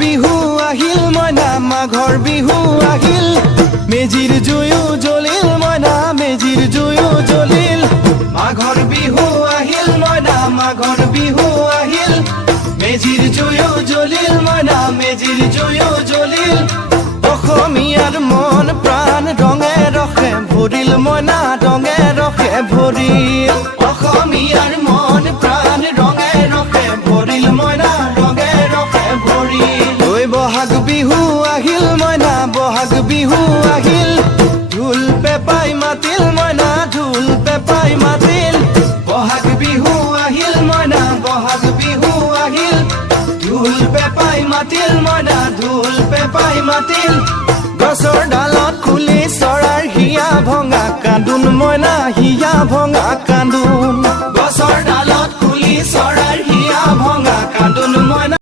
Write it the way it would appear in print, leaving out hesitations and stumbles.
বিহু আহিল মইনা মাঘৰ বিহু আহিল মেজিৰ জুয়ো জ্বলিল মইনা মেজিৰ জুয়ো জ্বলিল মাঘৰ বিহু আহিল মইনা মাঘৰ বিহু আহিল মেজিৰ জুয়ো জ্বলিল মইনা মেজিৰ জুয়ো জ্বলিল অসমীয়াৰ মন প্ৰাণ ৰঙে ৰখে ভৰিল মইনা ৰঙে ৰখে ভৰিল অসমীয়াৰ মন প্ৰাণ ৰঙে ৰখে ভৰিল মইনা ৰঙে ৰখে ভৰিল ঐ বহাগ বিহু আহিল মইনা বহাগ বিহু আহিল ঢোল পেপাই মাতিল মইনা ঢোল পেপাই মাতিল বহাগ বিহু আহিল মইনা বহাগ বিহু আহিল ঢোল পেপাই মাতিল মইনা ঢোল পেপাই মাতিল গছৰ ডালত খুলি চৰাৰ হিয়া ভঙা কান্দোন মইনা হিয়া ভঙা কান্দোন